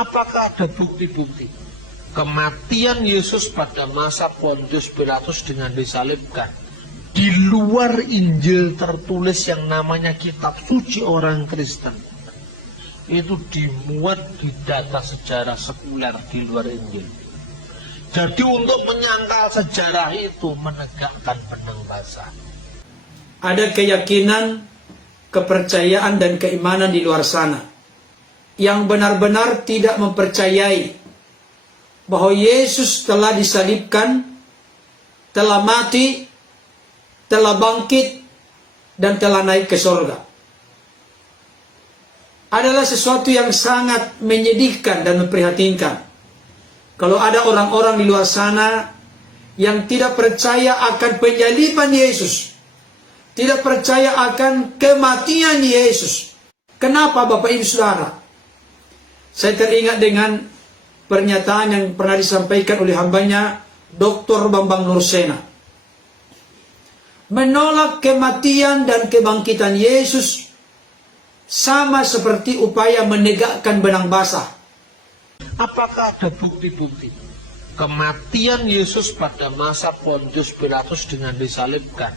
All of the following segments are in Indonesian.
Apakah ada bukti-bukti kematian Yesus pada masa Pontius Pilatus dengan disalibkan di luar Injil tertulis yang namanya kitab suci orang Kristen? Itu dimuat di data sejarah sekuler di luar Injil. Jadi untuk menyangkal sejarah itu menegakkan benang basah. Ada keyakinan, kepercayaan dan keimanan di luar sana yang benar-benar tidak mempercayai bahwa Yesus telah disalibkan, telah mati, telah bangkit, dan telah naik ke surga. Adalah sesuatu yang sangat menyedihkan dan memprihatinkan kalau ada orang-orang di luar sana yang tidak percaya akan penyaliban Yesus, tidak percaya akan kematian Yesus. Kenapa Bapak Ibu Saudara? Saya teringat dengan pernyataan yang pernah disampaikan oleh hambanya Dr. Bambang Nursena. Menolak kematian dan kebangkitan Yesus sama seperti upaya menegakkan benang basah. Apakah ada bukti-bukti kematian Yesus pada masa Pontius Pilatus dengan disalibkan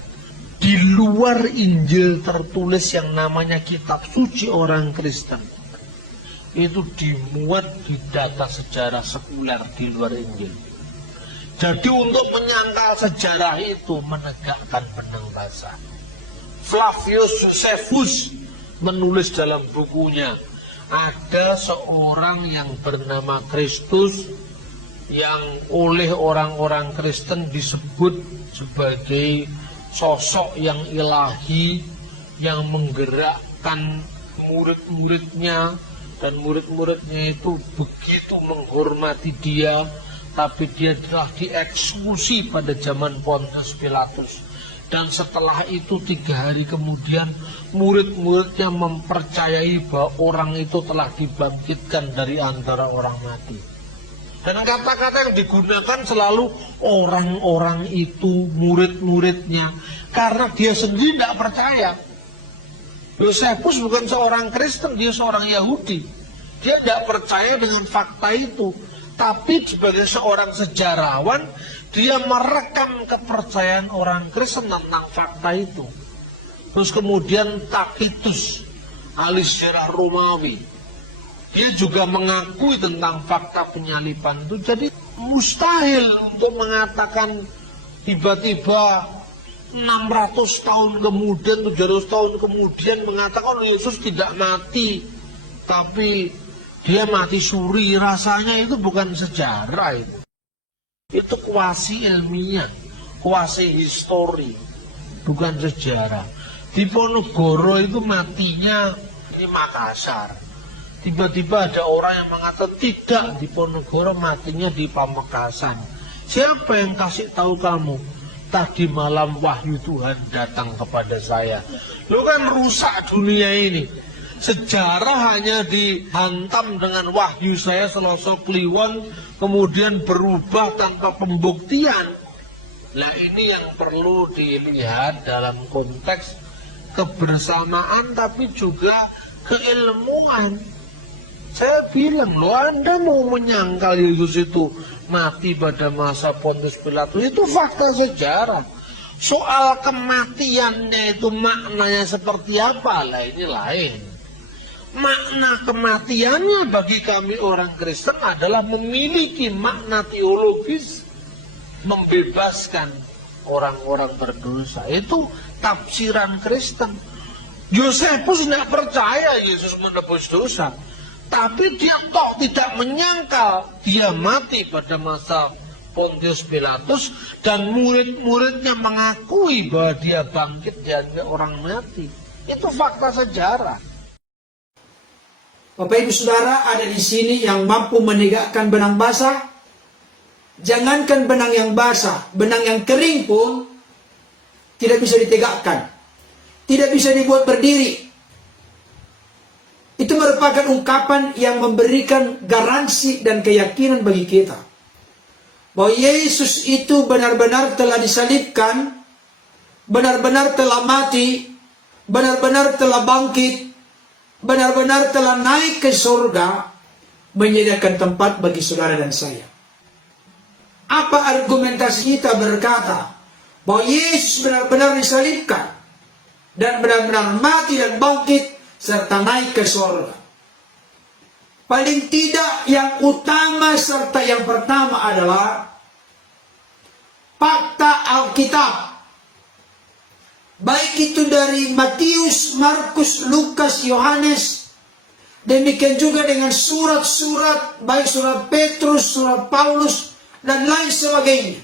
di luar Injil tertulis yang namanya kitab suci orang Kristen? Itu dimuat di data sejarah sekuler di luar Injil. Jadi untuk menyangkal sejarah itu menegakkan benang basah. Flavius Josephus menulis dalam bukunya, ada seorang yang bernama Kristus yang oleh orang-orang Kristen disebut sebagai sosok yang ilahi yang menggerakkan murid-muridnya, dan murid-muridnya itu begitu menghormati dia, tapi dia telah dieksekusi pada zaman Pontius Pilatus. Dan setelah itu 3 hari kemudian murid-muridnya mempercayai bahwa orang itu telah dibangkitkan dari antara orang mati. Dan kata-kata yang digunakan selalu orang-orang itu, murid-muridnya, karena dia sendiri tidak percaya. Josephus bukan seorang Kristen, dia seorang Yahudi. Dia tidak percaya dengan fakta itu. Tapi sebagai seorang sejarawan, dia merekam kepercayaan orang Kristen tentang fakta itu. Terus kemudian Tacitus, ahli sejarah Romawi, dia juga mengakui tentang fakta penyaliban itu. Jadi mustahil untuk mengatakan tiba-tiba 600 tahun kemudian, 700 tahun kemudian mengatakan Yesus tidak mati, tapi dia mati suri. Rasanya itu bukan sejarah itu. Itu kuasi ilmiah, kuasi histori, bukan sejarah. Diponegoro itu matinya di Makassar. Tiba-tiba ada orang yang mengatakan tidak, Diponegoro matinya di Pamekasan. Siapa yang kasih tahu kamu? Tadi malam wahyu Tuhan datang kepada saya. Lu kan rusak dunia ini. Sejarah hanya dihantam dengan wahyu saya Selasa Kliwon, kemudian berubah tanpa pembuktian. Nah ini yang perlu dilihat dalam konteks kebersamaan tapi juga keilmuan. Saya bilang loh, Anda mau menyangkal Yesus itu mati pada masa Pontius Pilatus, itu fakta sejarah. Soal kematiannya itu maknanya seperti apa, lah ini lain. Makna kematiannya bagi kami orang Kristen adalah memiliki makna teologis, membebaskan orang-orang berdosa. Itu tafsiran Kristen. Josephus tidak percaya Yesus menebus dosa, tapi dia toh tidak menyangkal dia mati pada masa Pontius Pilatus, dan murid-muridnya mengakui bahwa dia bangkit dari orang mati. Itu fakta sejarah. Bapak Ibu Saudara, ada di sini yang mampu menegakkan benang basah. Jangankan benang yang basah, benang yang kering pun tidak bisa ditegakkan, tidak bisa dibuat berdiri. Itu merupakan ungkapan yang memberikan garansi dan keyakinan bagi kita bahwa Yesus itu benar-benar telah disalibkan, benar-benar telah mati, benar-benar telah bangkit, benar-benar telah naik ke surga, menyediakan tempat bagi saudara dan saya. Apa argumentasi kita berkata bahwa Yesus benar-benar disalibkan dan benar-benar mati dan bangkit serta naik ke surga? Paling tidak yang utama serta yang pertama adalah fakta Alkitab. Baik itu dari Matius, Markus, Lukas, Yohanes, demikian juga dengan surat-surat, baik surat Petrus, surat Paulus, dan lain sebagainya.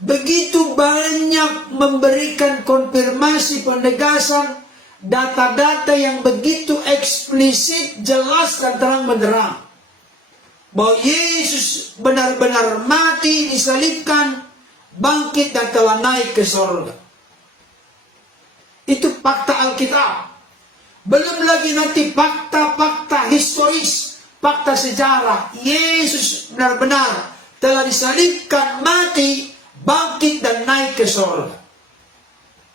Begitu banyak memberikan konfirmasi, penegasan, data-data yang begitu eksplisit, jelas, dan terang benderang bahwa Yesus benar-benar mati, disalibkan, bangkit, dan telah naik ke surga. Itu fakta Alkitab. Belum lagi nanti fakta-fakta historis, fakta sejarah. Yesus benar-benar telah disalibkan, mati, bangkit, dan naik ke surga.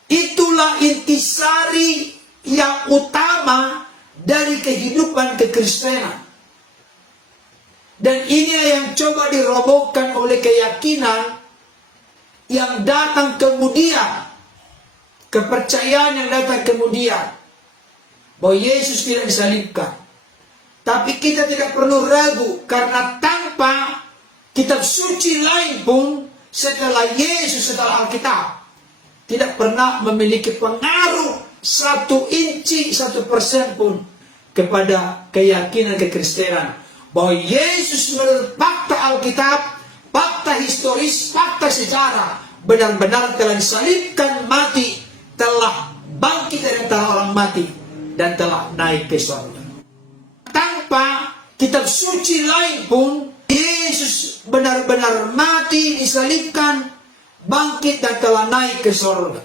Itulah intisari yang utama dari kehidupan kekristenan. Dan ini yang coba dirobohkan oleh keyakinan yang datang kemudian, kepercayaan yang datang kemudian, bahwa Yesus tidak disalibkan. Tapi kita tidak perlu ragu, karena tanpa kitab suci lain pun setelah Yesus, setelah Alkitab, tidak pernah memiliki pengaruh 1 inci, 1% pun kepada keyakinan kekristenan bahwa Yesus menurut fakta Alkitab, fakta historis, fakta sejarah benar-benar telah disalibkan, mati, telah bangkit dari antara orang mati, dan telah naik ke surga. Tanpa kitab suci lain pun Yesus benar-benar mati, disalibkan, bangkit, dan telah naik ke surga.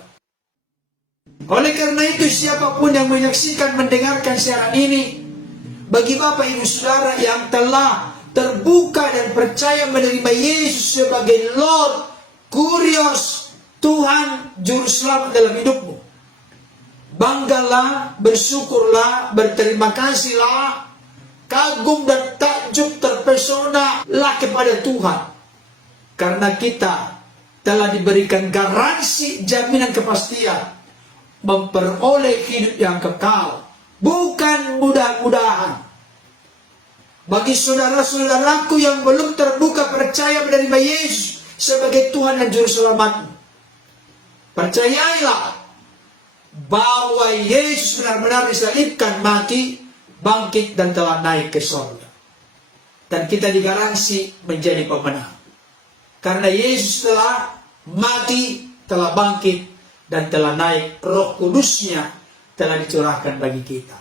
Oleh karena itu, siapapun yang menyaksikan, mendengarkan siaran ini, bagi Bapak Ibu Saudara yang telah terbuka dan percaya menerima Yesus sebagai Lord, Kurios, Tuhan, Juru Selamat dalam hidupmu, banggalah, bersyukurlah, berterima kasihlah, kagum dan takjub, terpesona lah kepada Tuhan. Karena kita telah diberikan garansi, jaminan kepastian memperoleh hidup yang kekal, bukan mudah-mudahan. Bagi saudara-saudaraku yang belum terbuka percaya menerima Yesus sebagai Tuhan dan Juru Selamatmu, percayailah bahwa Yesus benar-benar disalibkan, mati, bangkit, dan telah naik ke surga. Dan kita digaransi menjadi pemenang. Karena Yesus telah mati, telah bangkit, dan telah naik, Roh Kudusnya telah dicurahkan bagi kita.